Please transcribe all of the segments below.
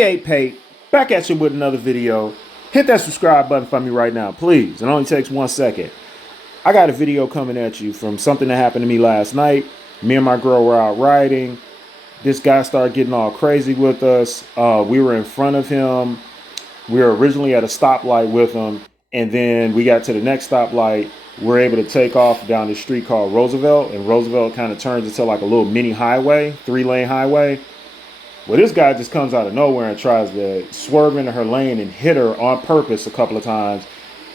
Hey, Pate, back at you with another video. Hit that subscribe button for me right now, please. It only takes 1 second. I got a video coming at you from something that happened to me last night. Me and my girl were out riding. This guy started getting all crazy with us. We were in front of him. We were originally at a stoplight with him. And then we got to the next stoplight. We're able to take off down this street called Roosevelt. And Roosevelt kind of turns into like a little mini highway, 3-lane highway. Well, this guy just comes out of nowhere and tries to swerve into her lane and hit her on purpose a couple of times.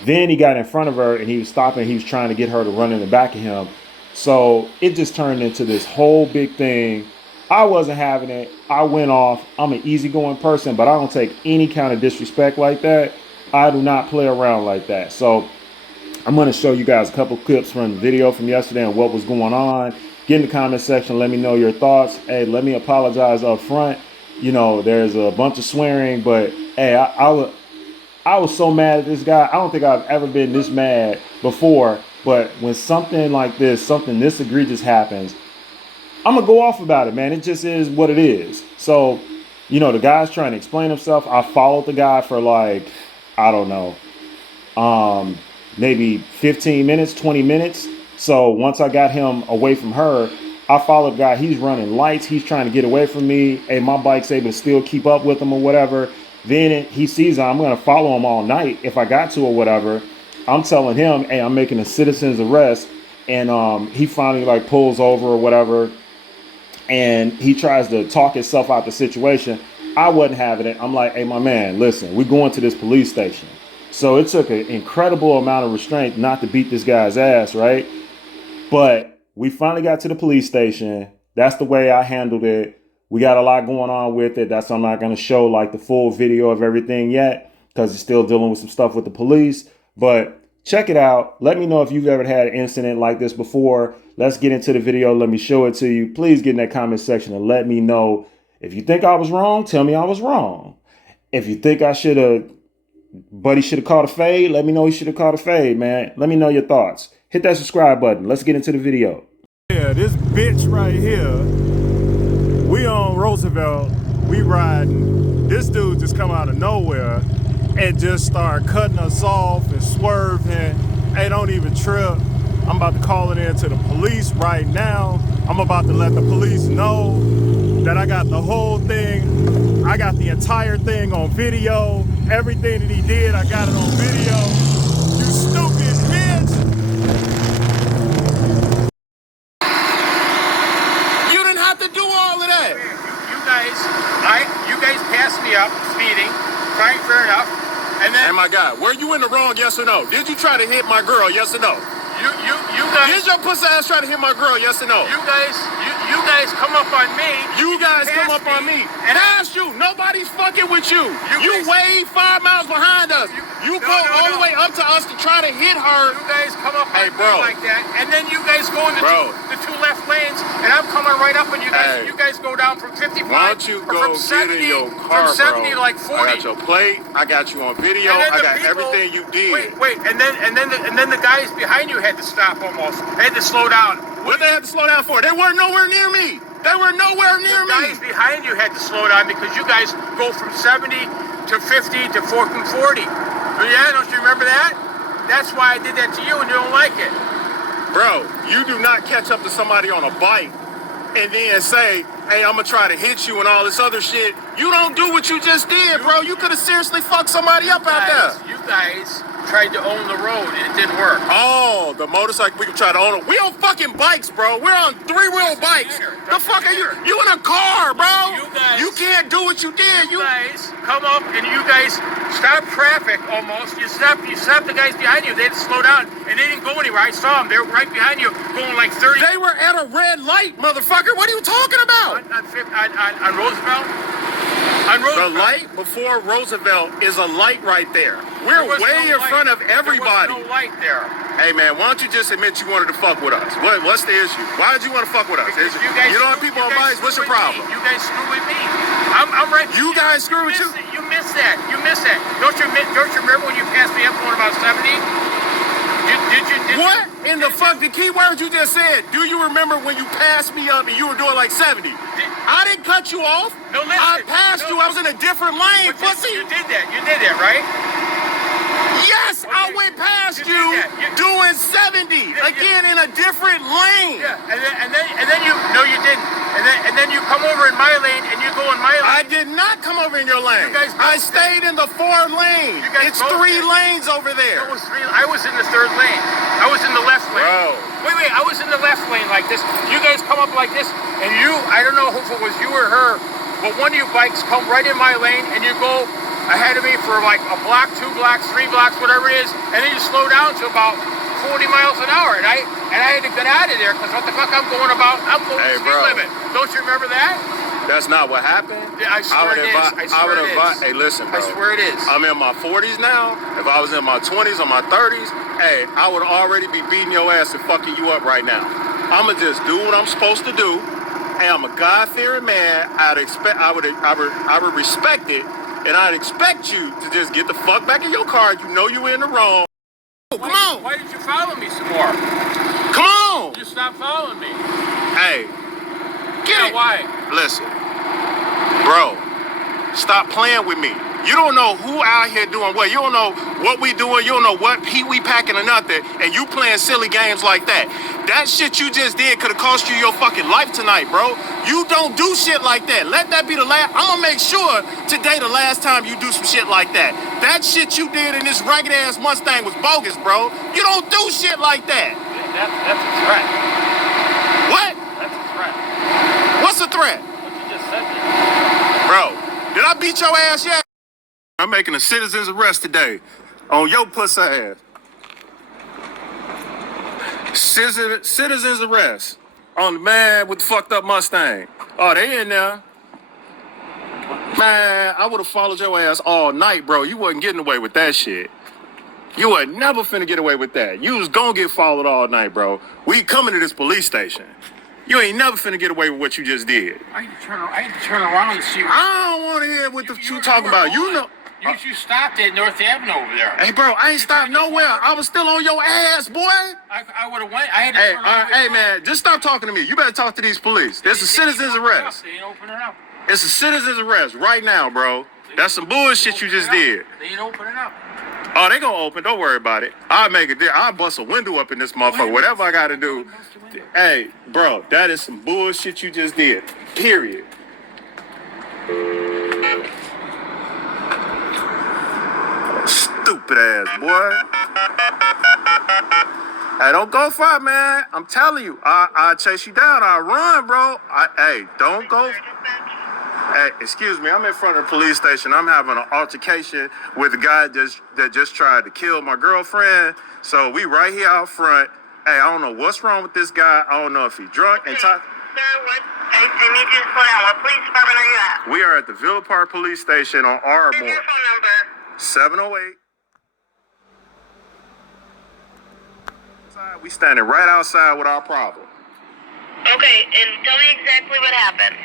Then he got in front of her and he was stopping. He was trying to get her to run in the back of him. So it just turned into this whole big thing. I wasn't having it. I went off. I'm an easygoing person, but I don't take any kind of disrespect like that. I do not play around like that. So I'm going to show you guys a couple clips from the video from yesterday and what was going on. Get in the comment section. Let me know your thoughts. Hey, let me apologize up front. You know, there's a bunch of swearing, but hey, I was so mad at this guy. I don't think I've ever been this mad before. But when something like this, something this egregious happens, I'm going to go off about it, man. It just is what it is. So, you know, the guy's trying to explain himself. I followed the guy for like, I don't know, maybe 15 minutes, 20 minutes. So once I got him away from her, I followed the guy. He's running lights. He's trying to get away from me. Hey, my bike's able to still keep up with him or whatever. Then he sees I'm going to follow him all night if I got to or whatever. I'm telling him, hey, I'm making a citizen's arrest. And he finally like pulls over or whatever. And he tries to talk himself out the situation. I wasn't having it. I'm like, hey, my man, listen, we're going to this police station. So it took an incredible amount of restraint not to beat this guy's ass, right? But we finally got to the police station. That's the way I handled it. We got a lot going on with it. That's why I'm not going to show like the full video of everything yet because it's still dealing with some stuff with the police. But check it out. Let me know if you've ever had an incident like this before. Let's get into the video. Let me show it to you. Please get in that comment section and let me know. If you think I was wrong, tell me I was wrong. If you think I should have, Buddy should have caught a fade, let me know he should have caught a fade, man. Let me know your thoughts. Hit that subscribe button. Let's get into the video. Yeah, this bitch right here, we on Roosevelt, we riding. This dude just come out of nowhere and just start cutting us off and swerving. Hey, don't even trip. I'm about to call it in to the police right now. I'm about to let the police know that I got the whole thing. I got the entire thing on video. Everything that he did, I got it on video. You stupid bitch. You didn't have to do all of that. You guys passed me up, speeding. Fine, fair enough. And then, hey, my guy, were you in the wrong, yes or no? Did you try to hit my girl, yes or no? you guys. Did your pussy ass try to hit my girl, yes or no? You guys come up on me. You guys come up on me. Past you. Nobody's fucking with you. You way 5 miles behind us. You go all the way up to us to try to hit her. You guys come up on me like that, and then you guys go in the two left lanes, and I'm coming right up on you guys. Hey. You guys go down from 55. Why don't you go from 70, get in your car, from 70 bro? to like 40. I got your plate. I got you on video. I got everything you did. Wait, and then the guys behind you had to stop almost. They had to slow down. What they had to slow down for? They weren't nowhere near me. They were nowhere near me. The guys behind you had to slow down because you guys go from 70 to 50 to 40. But yeah, don't you remember that? That's why I did that to you and you don't like it. Bro, you do not catch up to somebody on a bike and then say, hey, I'm going to try to hit you and all this other shit. You don't do what you just did, bro. You could have seriously fucked somebody up out there. You guys tried to own the road and it didn't work. Oh, the motorcycle, we can try to own it. We on fucking bikes, bro. We're on 3-wheel bikes. The fuck are you? You in a car, bro. You can't do what you did. You guys come up and you guys stop traffic almost. You stop the guys behind you. They had to slow down and they didn't go anywhere. I saw them. They were right behind you going like 30. They were at a red light, motherfucker. What are you talking about? On Roosevelt? On Roosevelt. The light before Roosevelt is a light right there. We're way in front of everybody. There was no light there. Hey, man, why don't you just admit you wanted to fuck with us? What's the issue? Why did you want to fuck with us? You don't have people on bikes? What's your problem? You guys screw with me. I'm right. You guys screw with you? You missed that. Don't you remember when you passed me up going about 70? What in the fuck? The key words you just said. Do you remember when you passed me up and you were doing like 70? I didn't cut you off. No, listen. I passed you. I was in a different lane, But pussy. you did that. You did that, right? Yes, I went past you doing 70 again in a different lane. Yeah, and then you no, you didn't. And then you come over in my lane and you go in my lane. I did not come over in your lane. You guys I both stayed in the 4 lane. You guys It's both 3 did. lanes over there. It was 3. I was in the 3rd lane. I was in the left lane. Bro. Wait. I was in the left lane like this. You guys come up like this, and I don't know if it was you or her, but one of you bikes come right in my lane, and you go ahead of me for like a block, 2 blocks, 3 blocks, whatever it is, and then you slow down to about 40 miles an hour, and I had to get out of there because what the fuck I'm going the speed limit. Don't you remember that? That's not what happened. Yeah, I swear it is. I swear it is. Hey, listen, bro. I swear it is. I'm in my 40s now. If I was in my 20s or my 30s, hey, I would already be beating your ass and fucking you up right now. I'ma just do what I'm supposed to do. Hey, I'm a God-fearing man. I would respect it, and I'd expect you to just get the fuck back in your car. You know you in the wrong. Come on. Why did you follow me some more? Come on. You stopped following me. Hey, get it. Why? Listen, bro, stop playing with me. You don't know who out here doing what. You don't know what we doing. You don't know what we packing or nothing. And you playing silly games like that. That shit you just did could have cost you your fucking life tonight, bro. You don't do shit like that. Let that be the last. I'm going to make sure today the last time you do some shit like that. That shit you did in this ragged ass Mustang was bogus, bro. You don't do shit like that. That's a threat. What? That's a threat. What's a threat? What you just said there. Bro, did I beat your ass yet? I'm making a citizen's arrest today on your pussy ass. Citizen's arrest on the man with the fucked up Mustang. Oh, they in there. Man, I would have followed your ass all night, bro. You wasn't getting away with that shit. You were never finna get away with that. You was gonna get followed all night, bro. We coming to this police station. You ain't never finna get away with what you just did. I had to turn around and see what I don't want to hear what you talking about. You know. You stopped at North Avenue over there. Hey, bro, I ain't stopped nowhere. I was still on your ass, boy. I would have went. I had to turn around. Hey, man, just stop talking to me. You better talk to these police. It's a citizen's arrest. They ain't opening up. It's a citizen's arrest right now, bro. That's some bullshit you just did. They ain't opening up. Oh, they gonna open. Don't worry about it. I'll make it there. I'll bust a window up in this motherfucker. Whatever I gotta do. Hey, bro, that is some bullshit you just did. Period. Stupid ass boy. Hey, don't go far, man. I'm telling you, I'll chase you down. I'll run, bro. Hey, don't go. Hey, excuse me. I'm in front of the police station. I'm having an altercation with a guy that just tried to kill my girlfriend. So we right here out front. Hey, I don't know what's wrong with this guy. I don't know if he's drunk and Sir, what? I need you to slow down. What police department are you at? We are at the Villa Park Police Station on Ardmore. What's your phone number? 708. We standing right outside with our problem. Okay, and tell me exactly what happened.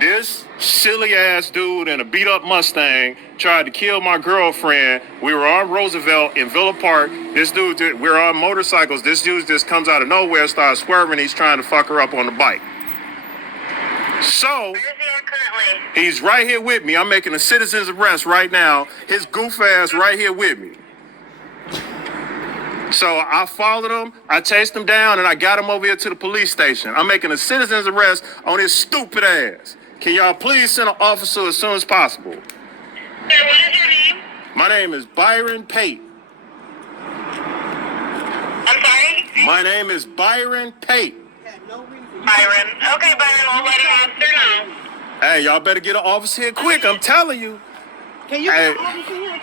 This silly ass dude in a beat up Mustang tried to kill my girlfriend. We were on Roosevelt in Villa Park. We're on motorcycles. This dude just comes out of nowhere, starts swerving. He's trying to fuck her up on the bike. So, Where is he at currently? he's right here with me. I'm making a citizen's arrest right now. His goof ass right here with me. So I followed him, I chased him down, and I got him over here to the police station. I'm making a citizen's arrest on his stupid ass. Can y'all please send an officer as soon as possible? Sir, what is your name? My name is Byron Pate. I'm sorry? My name is Byron Pate. Byron. Okay, Byron, we'll let an officer know. Hey, y'all better get an officer here quick, I'm telling you. Can you get an officer here?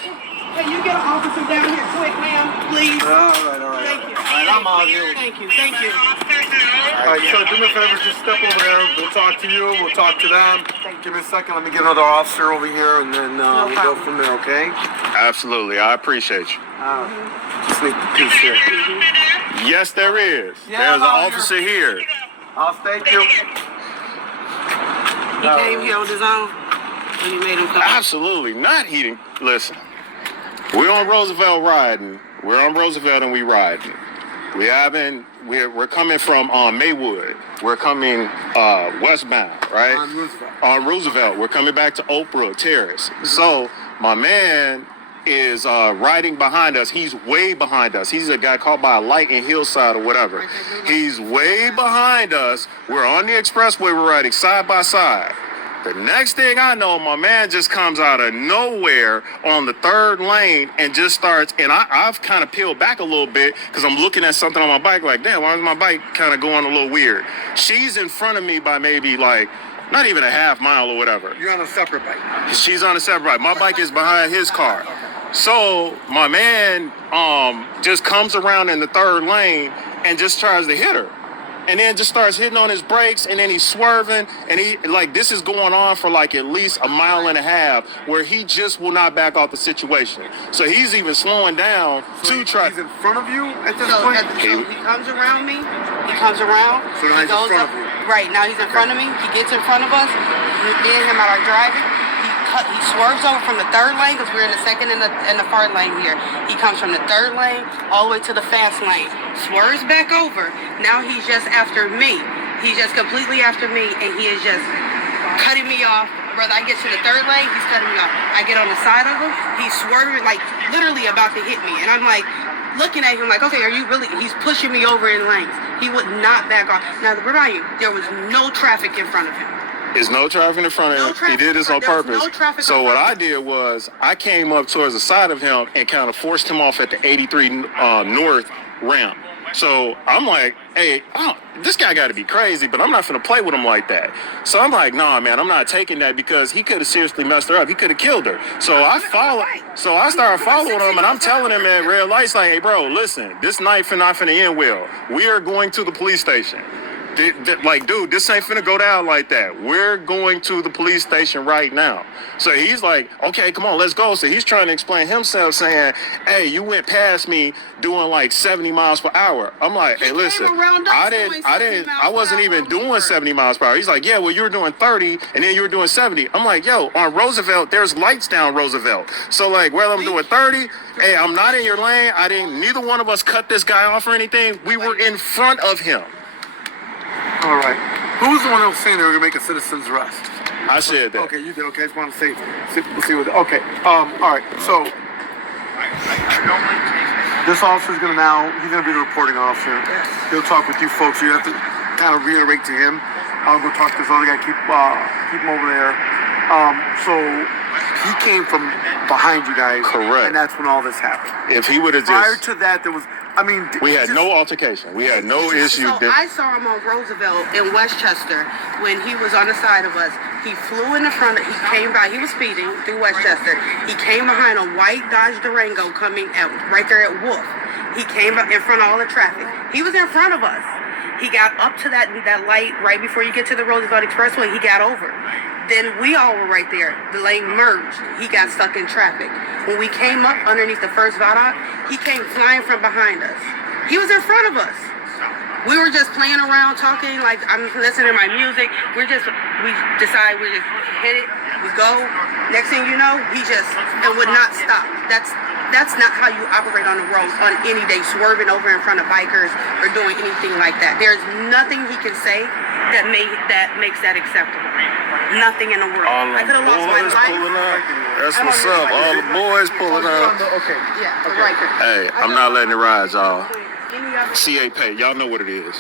Can you get an officer down here quick, ma'am, please? All right. Thank you. All right, I'm out here. Thank you. Let officers know. All right, so do me a favor, just step over there. We'll talk to you. We'll talk to them. Give me a second. Let me get another officer over here, and then we'll go from there, okay? Absolutely, I appreciate you. Just need the piece here. Yes, there is. Yeah, There's an I'm out officer here. I'll thank you. He came here on his own and he made him come. Absolutely not. He didn't. Listen, we're on Roosevelt riding. We're on Roosevelt and we riding. We haven't. We're coming from Maywood. We're coming westbound, right? On Roosevelt. On Roosevelt. We're coming back to Oak Brook Terrace. So my man is riding behind us. He's way behind us. He's a guy caught by a light in Hillside or whatever. He's way behind us. We're on the expressway. We're riding side by side. The next thing I know, my man just comes out of nowhere on the third lane and just starts, and I've kind of peeled back a little bit because I'm looking at something on my bike like, damn, why is my bike kind of going a little weird? She's in front of me by maybe like, not even a half mile or whatever. You're on a separate bike. She's on a separate bike. My bike is behind his car. So my man just comes around in the third lane and just tries to hit her. And then just starts hitting on his brakes, and then he's swerving, and he like this is going on for like at least a mile and a half, where he just will not back off the situation. So he's even slowing down to try. He's in front of you at this So, point. so he comes around me. He comes around. So now he he's in goes front up. of you. Right now he's in front of me. He gets in front of us. Me and him are driving. He swerves over from the third lane because we're in the second and the third lane here. He comes from the third lane all the way to the fast lane. Swerves back over. Now he's just after me. He's just completely after me, and he is just cutting me off. Brother, I get to the third lane, he's cutting me off. I get on the side of him, he's swerving, like literally about to hit me, and I'm like looking at him like, okay, are you really? He's pushing me over in lanes. He would not back off. Now, remind you, there was no traffic in front of him. There's no traffic in front of him. He did this on purpose. So what I did was I came up towards the side of him and kind of forced him off at the 83 North ramp. So I'm like, hey, this guy got to be crazy, but I'm not going to play with him like that. So I'm like, nah, man, I'm not taking that because he could have seriously messed her up. He could have killed her. So I started following him, and I'm telling him at red lights, like, hey, bro, listen, this night not finna end well. We are going to the police station. Like, dude, this ain't finna go down like that. We're going to the police station right now. So he's like, okay, come on, let's go. So he's trying to explain himself, saying, hey, you went past me doing like 70 miles per hour. I'm like, hey, listen, I wasn't even doing 70 miles per hour. He's like, yeah, well, you were doing 30 and then you were doing 70. I'm like, yo, on Roosevelt, there's lights down Roosevelt. So like, well, I'm doing 30. Hey, I'm not in your lane. Neither one of us cut this guy off or anything. We were in front of him. All right. Who was the one that was saying they were gonna make a citizen's arrest? I said that. Okay, you did. Okay, I just want to see what. Okay. All right. So this officer's he's gonna be the reporting officer. He'll talk with you folks. So you have to kind of reiterate to him. I'll go talk to this other guy. Keep him over there. So he came from behind you guys. Correct. And that's when all this happened. If he would have Prior to that, there was. We had no altercation. We had no issue. So I saw him on Roosevelt in Westchester when he was on the side of us. He flew in the front. He came by. He was speeding through Westchester. He came behind a white Dodge Durango coming right there at Wolf. He came up in front of all the traffic. He was in front of us. He got up to that light right before you get to the Roosevelt Expressway. He got over. Then we all were right there. The lane merged. He got stuck in traffic. When we came up underneath the first viaduct, he came flying from behind us. He was in front of us. We were just playing around, talking, like I'm listening to my music. We decide we just hit it, we go. Next thing you know, it would not stop. That's not how you operate on the road on any day, swerving over in front of bikers or doing anything like that. There's nothing he can say that makes that acceptable. Nothing in the world. I could have lost my life. That's what's up. All the boys pulling out. Okay. Yeah, the Ryker. Hey, I'm not letting it ride, y'all. CA pay. Y'all know what it is.